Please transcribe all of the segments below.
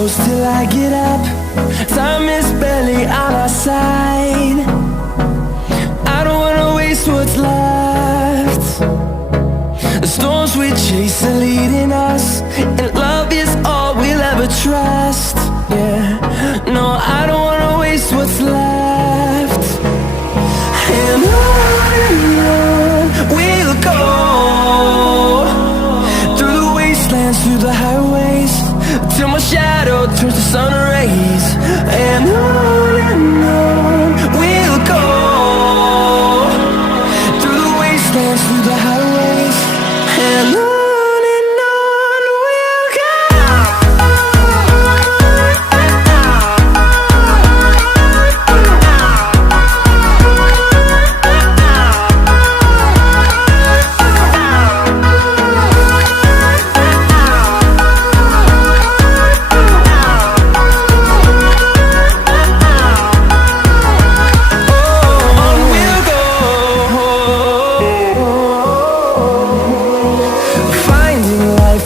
close till I get up. Time is barely on our side. I don't wanna waste what's left. The storms we chase are leading us, and love is all we'll ever trust. Yeah, no, I don't wanna waste what's left. And on we'll go, through the wastelands, through the highways, till my shadow turns to sun rays. And on we'll go, through the wastelands, through the highways, and on we'll go.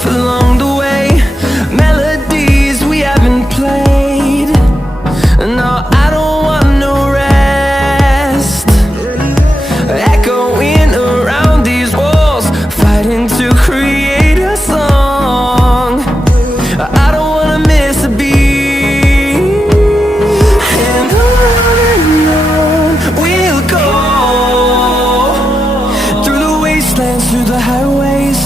Along the way, melodies we haven't played. No, I don't want no rest. Echoing around these walls, fighting to create a song. I don't wanna miss a beat. And on we'll go, through the wastelands, through the highways,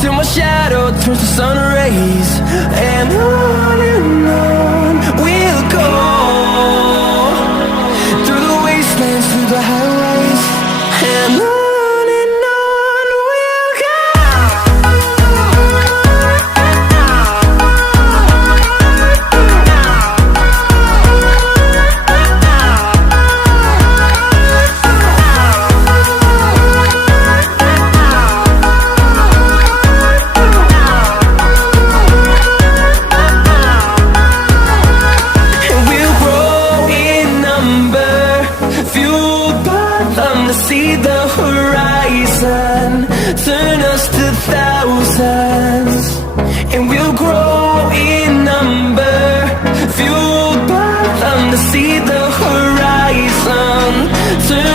till my shadow turns to sun rays. And on we'll go, through the wastelands, through the highways, and on we'll go. See the horizon, turn us to thousands, and we'll grow in number, fueled by them to see the horizon, turn